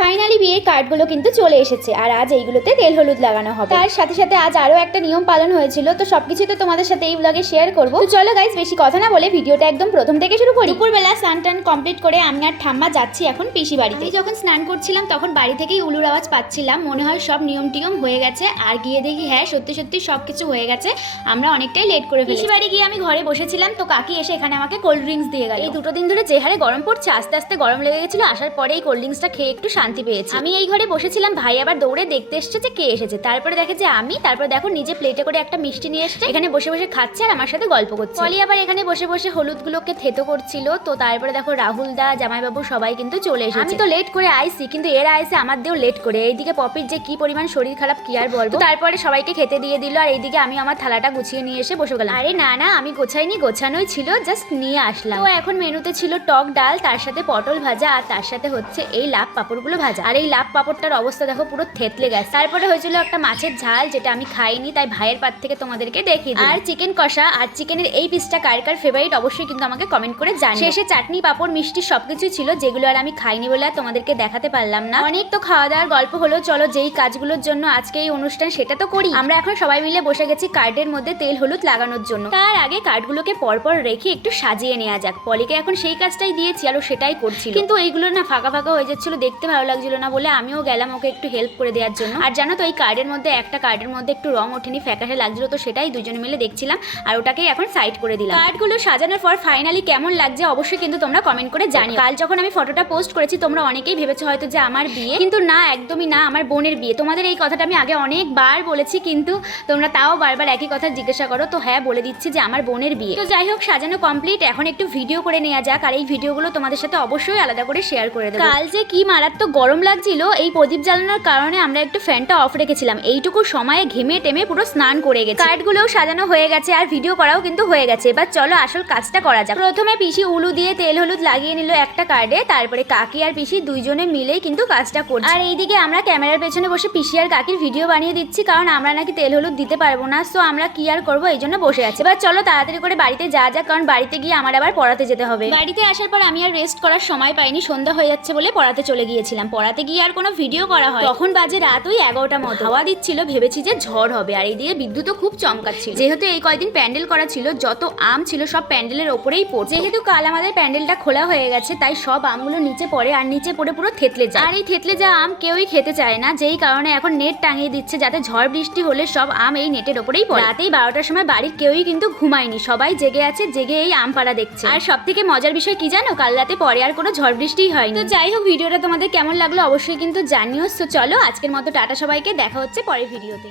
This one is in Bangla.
ফাইনালি বিয়ের কার্ডগুলো কিন্তু চলে এসেছে আর আজ এইগুলোতে তেল হলুদ লাগানো হবে। তার সাথে সাথে আজ আরো একটা নিয়ম পালন হয়েছিল, তো সবকিছু তো তোমাদের সাথে এই ব্লগে শেয়ার করবো। তো চলো গাইস, বেশি কথা না বলে ভিডিওটা একদম প্রথম থেকে শুরু করি। দুপুরবেলা স্নান টান কমপ্লিট করে আমি আর ঠাম্মা যাচ্ছি এখন পিসি বাড়িতে। যখন স্নান করছিলাম তখন বাড়ি থেকেই উলুর আওয়াজ পাচ্ছিলাম, মনে হয় সব নিয়ম টিয়ম হয়ে গেছে। আর গিয়ে দেখি হ্যাঁ সত্যি সত্যি সবকিছু হয়ে গেছে, আমরা অনেকটাই লেট করে ফেলেছি। পিসি বাড়ি গিয়ে আমি ঘরে বসেছিলাম, তো কাকি এসে এখানে আমাকে কোল্ড ড্রিঙ্কস দিয়ে গেল। এই দুটো দিন ধরে যে হারে গরম পড়ছে, আস্তে আস্তে গরম লেগে গেছিল, আসার পরে এই কোল্ড ড্রিঙ্কসটা খেয়ে একটু শান্তি পেয়েছি। আমি এই ঘরে বসেছিলাম, ভাই আবার দৌড়ে দেখতে এসেছে যে কে এসেছে। তারপরে দেখে যে আমি, তারপরে দেখো নিজে প্লেটে করে একটা মিষ্টি নিয়ে এসেছে, এখানে বসে বসে খাচ্ছে আর আমার সাথে গল্প করছে। পলি আবার এখানে বসে বসে হলুদগুলোকে থেতো করছিল। তো তারপরে দেখো রাহুল দা, জামাইবাবু সবাই কিন্তু চলে এসেছে। আমি তো লেট করে আইছি, কিন্তু এরা আইছে আমার দিয়েও লেট করে। এইদিকে পপির যে কি পরিমাণ শরীর খারাপ কি আর বলবো। তারপরে সবাইকে খেতে দিয়ে দিল, আর এইদিকে আমি আমার থালাটা গুছিয়ে নিয়ে এসে বসে গেলাম। আরে না না, আমি গোছাইনি, গোছানোই ছিল, জাস্ট নিয়ে আসলাম। তো এখন মেনুতে ছিল টক ডাল, তার সাথে পটল ভাজা, আর তার সাথে হচ্ছে এই লাভ পাপড়গুলো ভাজা। আর এই লাভ পাপড়টার অবস্থা দেখো পুরো থেতলে গেছে। তারপরে হয়েছিল একটা মাছের ঝাল, যেটা আমি খাইনি, তাই ভাইয়ের পাত থেকে তোমাদেরকে দেখিয়ে দিই। আর চিকেন কষা, আর চিকেনের এই পিসটা কার কার ফেভারিট অবশ্যই কিন্তু আমাকে কমেন্ট করে জানিও। শেষে চাটনি পাপড় মিষ্টি সবকিছু ছিল, যেগুলো আর আমি খাইনি বলে তোমাদেরকে দেখাতে পারলাম না। অনেক তো খাওয়া দাওয়ার গল্প হলো, চলো যেই কাজগুলোর জন্য আজকে এই অনুষ্ঠান সেটা তো করি। আমরা এখন সবাই মিলে বসে গেছি কার্ডের মধ্যে তেল হলুদ লাগানোর জন্য। তার আগে কার্ডগুলোকে পরপর রেখে একটু সাজিয়ে নেওয়া যাক। পলিকে এখন সেই কাজটাই দিয়েছি আর ও সেটাই করছিল, কিন্তু এইগুলো না ফাঁকা ফাঁকা হয়ে যাচ্ছিল, দেখতে ভালো লাগছিল না বলে আমিও গেলাম ওকে একটু হেল্প করে দেওয়ার জন্য। আর জানো তো এই কার্ডের মধ্যে একটা কার্ডের মধ্যে একটু রং ওঠেনি, ফ্যাকাশে লাগছিল, তো সেটাই দুজনে মিলে দেখছিলাম আর ওটাকেই এখন সাইড করে দিলাম। কার্ডগুলো সাজানোর পর ফাইনালি কেমন লাগছে অবশ্যই কিন্তু তোমরা কমেন্ট করে জানিও। কাল যখন আমি ফটোটা পোস্ট করেছি তোমরা অনেকেই ভেবেছো হয়তো যে আমার বিয়ে, কিন্তু না, একদমই না, আমার বোনের বিয়ে। তোমাদের এই কথাটা আমি আগে অনেকবার বলেছি, কিন্তু তোমরা তাও বারবার একই কথা জিজ্ঞাসা করো, তো হ্যাঁ বলে দিচ্ছি যে আমার বোনের বিয়ে। তো যাই হোক, সাজানো কমপ্লিট, এখন একটু ভিডিও করে নেওয়া যাক, আর এই ভিডিওগুলো তোমাদের সাথে অবশ্যই আলাদা করে শেয়ার করে দেবো। কাল যে কি মারাত্মক গরম লাগছিল, এই প্রদীপ জ্বালানোর কারণে আমরা একটু ফ্যানটা অফ রেখেছিলাম। এইটুকু সময়ে ঘেমে টেমে পুরো স্নান করে গেছে। কার্ডগুলোও সাজানো হয়ে গেছে আর ভিডিও করাও কিন্তু হয়ে গেছে। এবার চলো আসল কাজটা করা যাক। প্রথমে পিসি উলু দিয়ে তেল হলুদ লাগিয়ে নিল একটা কার্ডে, তারপরে কাকি আর পিসি দুইজনে মিলেই কিন্তু কাজটা করছে। আর এইদিকে আমরা ক্যামেরার পেছনে বসে পিসি আর কাকির ভিডিও বানিয়ে দিচ্ছি, কারণ আমরা নাকি তেল হলুদ দিতে পারবো না, সো আমরা কি আর করবো, এই জন্য বসে আছি। এবার চলো তাড়াতাড়ি করে বাড়িতে যাওয়া যাক, কারণ বাড়িতে গিয়ে আমার আবার পড়াতে যেতে হবে। বাড়িতে আসার পর আমি আর রেস্ট করার সময় পাইনি, সন্ধ্যা হয়ে যাচ্ছে বলে পড়াতে চলে গিয়েছিলাম। পড়াতে গিয়ে আর কোনো ভিডিও করা হয়, তখন বাজে রাত ওই 11টা মতো। হাওয়া দিচ্ছিল, ভেবেছি যে ঝড় হবে, আর এইদিকে বিদ্যুৎও খুব চমকাচ্ছিল। যেহেতু এই কয়েকদিন প্যান্ডেল করা ছিল, যত আম ছিল সব প্যান্ডেলের ওপরেই পড়ে। যেহেতু কাল আমাদের প্যান্ডেলটা খোলা হয়ে গেছে, তাই সব আমগুলো নিচে পড়ে, আর নিচে পড়ে পুরো থেতলে যায়। আর এই থেতলে যাওয়া আম কেউই খেতে চায় না, যেই কারণে এখন নেট টাঙিয়ে দিচ্ছে, যাতে ঝড় বৃষ্টি হলে সব আম এই নেটের ওপরেই পড়ে। রাতেই 12টার সময় বাড়ির কেউই কিন্তু ঘুমায়নি, সবাই জেগে আছে, জেগে এই আম পাড়া দেখছে। আর সব থেকে মজার বিষয় কি জানো, কাল রাতে পরে আর কোনো ঝড় বৃষ্টিই হয়নি। তো যাই হোক, ভিডিওটা তোমাদের কেমন লাগলো অবশ্যই কিন্তু জানিও। তো চলো আজকের মতো টাটা সবাইকে, দেখা হচ্ছে পরের ভিডিওতে।